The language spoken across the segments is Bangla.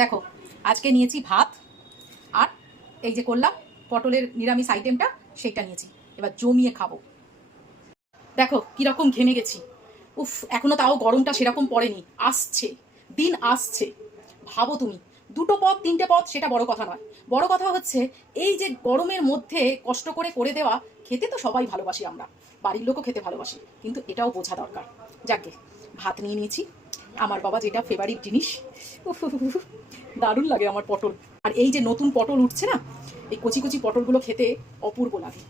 দেখো আজকে নিয়েছি ভাত আর এই যে করলাম পটলের নিরামিষ আইটেমটা সেইটা নিয়েছি, এবার জমিয়ে খাবো। দেখো কিরকম ঘেমে গেছি, উফ এখনো তাও গরমটা সেরকম পড়েনি, আসছে দিন আসছে। ভাবো তুমি, দুটো পদ তিনটে পদ সেটা বড় কথা নয়, বড় কথা হচ্ছে এই যে গরমের মধ্যে কষ্ট করে করে দেওয়া। খেতে তো সবাই ভালোবাসি, আমরা বাড়ির লোকও খেতে ভালোবাসি, কিন্তু এটাও বোঝা দরকার। যাকে ভাত নিয়ে নিয়েছি, আমার বাবা যেটা ফেভারিট জিনিস, উফ উফ উফ, দারুণ লাগে আমার পটল। আর এই যে নতুন পটল উঠছে না, এই কচি কচি পটলগুলো খেতে অপূর্ব লাগে।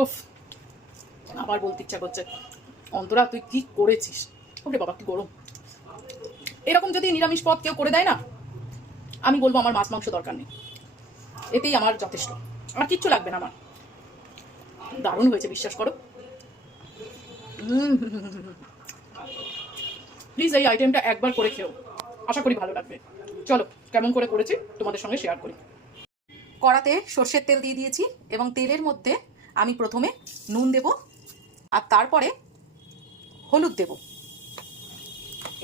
উফ, আবার বলতে ইচ্ছা করছে। অন্তরা তুই কি করেছিস, ওরে বাবা কি গরম। এরকম যদি নিরামিষ পদ কেউ করে দেয় না, আমি বলবো আমার মাছ মাংস দরকার নেই, এতেই আমার যথেষ্ট, আমার কিচ্ছু লাগবে না। আমার দারুণ হয়েছে বিশ্বাস করো। প্লিজ এই আইটেমটা একবার করে খেও, আশা করি ভালো লাগবে। চলো কেমন করে করেছি তোমাদের সঙ্গে শেয়ার করি। কড়াতে সর্ষের তেল দিয়ে দিয়েছি এবং তেলের মধ্যে আমি প্রথমে নুন দেব আর তারপরে হলুদ দেব।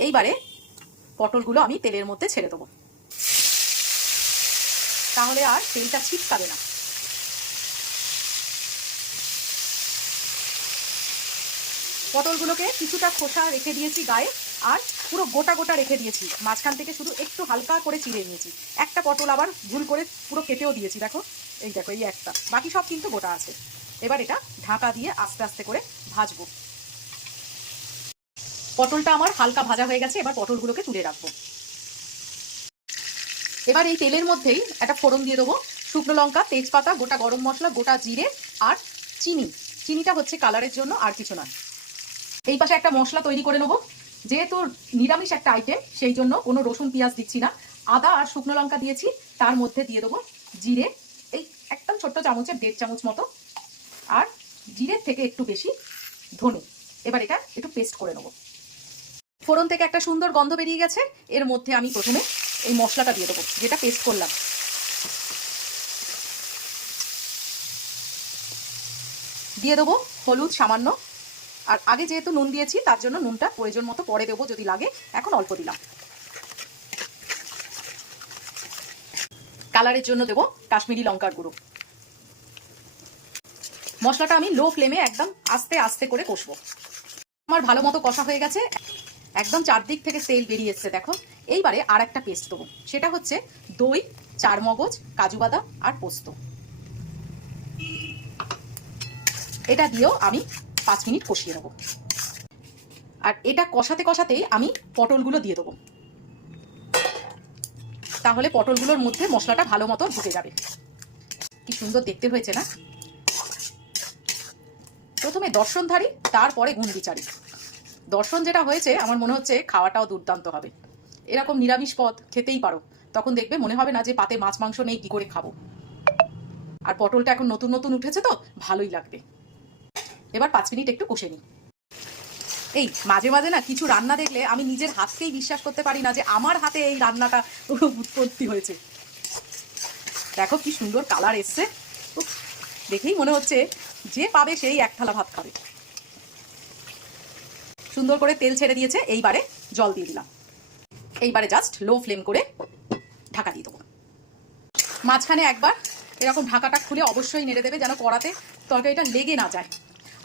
এইবারে পটলগুলো আমি তেলের মধ্যে ছেড়ে দেবো, তাহলে আর তেলটা ছিটকাবে না। পটলগুলোকে কিছুটা খোসা রেখে দিয়েছি গায়ে, আর পুরো গোটা গোটা রেখে দিয়েছি, মাঝখান থেকে শুধু একটু হালকা করে চিড়ে নিয়েছি। একটা পটল আবার ভুল করে পুরো কেটেও দিয়েছি, দেখো এই দেখো এই একটা, বাকি সব কিন্তু গোটা আছে। এবার এটা ঢাকা দিয়ে আস্তে আস্তে করে ভাজবো। পটলটা আমার হালকা ভাজা হয়ে গেছে, এবার পটলগুলোকে তুলে রাখবো। এবার এই তেলের মধ্যেই একটা ফোড়ন দিয়ে দেবো, শুকনো লঙ্কা, তেজপাতা, গোটা গরম মশলা, গোটা জিরে আর চিনি। চিনিটা হচ্ছে কালারের জন্য, আর কিছু নয়। এই পাশে একটা মশলা তৈরি করে নেবো, যেহেতু নিরামিষ একটা আইটেম সেই জন্য কোনো রসুন পেঁয়াজ দিচ্ছি না। আদা আর শুকনো লঙ্কা দিয়েছি, তার মধ্যে দিয়ে দেবো জিরে, এই একদম ছোট্ট চামচের 1.5 চামচ মতো, আর জিরের থেকে একটু বেশি ধনে। এবার এটা একটু পেস্ট করে নেবো। ফোড়ন থেকে একটা সুন্দর গন্ধ বেরিয়ে গেছে, এর মধ্যে আমি প্রথমে এই মশলাটা দিয়ে দেবো যেটা পেস্ট করলাম। দিয়ে দেবো হলুদ সামান্য, আর আগে যেহেতু নুন দিয়েছি তার জন্য নুনটা প্রয়োজন মতো পরে দেবো যদি লাগে, এখন অল্প দিলাম। কালারের জন্য দেবো কাশ্মীরি লঙ্কার গুঁড়ো। মশলাটা আমি লো ফ্লেমে একদম আস্তে আস্তে করে কষবো। আমার ভালো মতো কষা হয়ে গেছে, একদম চারদিক থেকে তেল বেরিয়ে এসছে দেখো। এইবারে আর একটা পেস্ট দেবো, সেটা হচ্ছে দই, চারমগজ, কাজু বাদাম আর পোস্ত। এটা দিয়েও আমি 5 মিনিট কষিয়ে নেবো। আর এটা কষাতে কষাতেই আমি পটলগুলো দিয়ে দেবো, তাহলে পটলগুলোর মধ্যে মশলাটা ভালো মতো ঢুকে যাবে। কি সুন্দর দেখতে হয়েছে না? প্রথমে দর্শনধারী, তারপরে গুণবিচারী। দর্শন যেটা হয়েছে, আমার মনে হচ্ছে খাওয়াটাও দুর্দান্ত হবে। এরকম নিরামিষ পদ খেতেই পারো, তখন দেখবে মনে হবে না যে পাতে মাছ মাংস নেই, কি করে খাবো। আর পটলটা এখন নতুন নতুন উঠেছে তো ভালোই লাগবে। এবার 5 মিনিট একটু কষে নিই। এই মাঝে মাঝে না কিছু রান্না দেখলে আমি নিজের হাতকেই বিশ্বাস করতে পারি না যে আমার হাতে এই রান্নাটা উৎপত্তি হয়েছে। দেখো কি সুন্দর কালার এসছে, দেখেই মনে হচ্ছে যে পাবে সেই এক থালা ভাত খাবে। সুন্দর করে তেল ছেড়ে দিয়েছে, এইবারে জল দিয়ে দিলাম। এইবারে জাস্ট লো ফ্লেম করে ঢাকা দিয়ে দেবো। মাঝখানে একবার এরকম ঢাকাটা খুলে অবশ্যই নেড়ে দেবে, যেন কড়াতে তরকারিটা লেগে না যায়।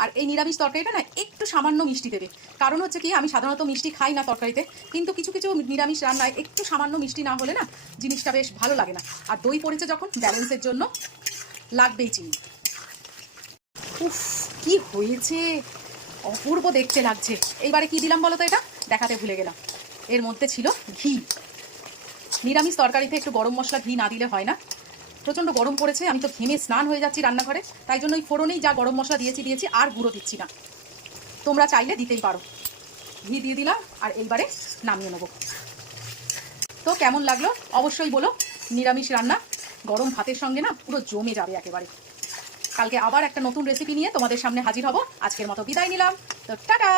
আর এই নিরামিষ তরকারিটা না একটু সামান্য মিষ্টি দেবে, কারণ হচ্ছে কি আমি সাধারণত মিষ্টি খাই না তরকারিতে, কিন্তু কিছু কিছু নিরামিষ রান্নায় একটু সামান্য মিষ্টি না হলে না জিনিসটা বেশ ভালো লাগে না। আর দই পড়েছে যখন, ব্যালেন্সের জন্য লাগবেই চিনি। উফ কি হয়েছে, অপূর্ব দেখতে লাগছে। এইবারে কি দিলাম বলো তো, এটা দেখাতে ভুলে গেলাম। এর মধ্যে ছিল ঘি। নিরামিষ তরকারিতে একটু গরম মশলা ঘি না দিলে হয় না। প্রচণ্ড গরম পড়েছে, আমি তো ঘেমে স্নান হয়ে যাচ্ছি রান্নাঘরে, তাই জন্য ওই ফোড়নেই যা গরম মশলা দিয়েছি আর গুঁড়ো দিচ্ছি না। তোমরা চাইলে দিতেই পারো। ঘি দিয়ে দিলাম, আর এইবারে নামিয়ে নেবো। তো কেমন লাগলো অবশ্যই বলো। নিরামিষ রান্না গরম ভাতের সঙ্গে না পুরো জমে যাবে একেবারে। কালকে আবার একটা নতুন রেসিপি নিয়ে তোমাদের সামনে হাজির হব। আজকের মতো বিদায় নিলাম, তো টাটা।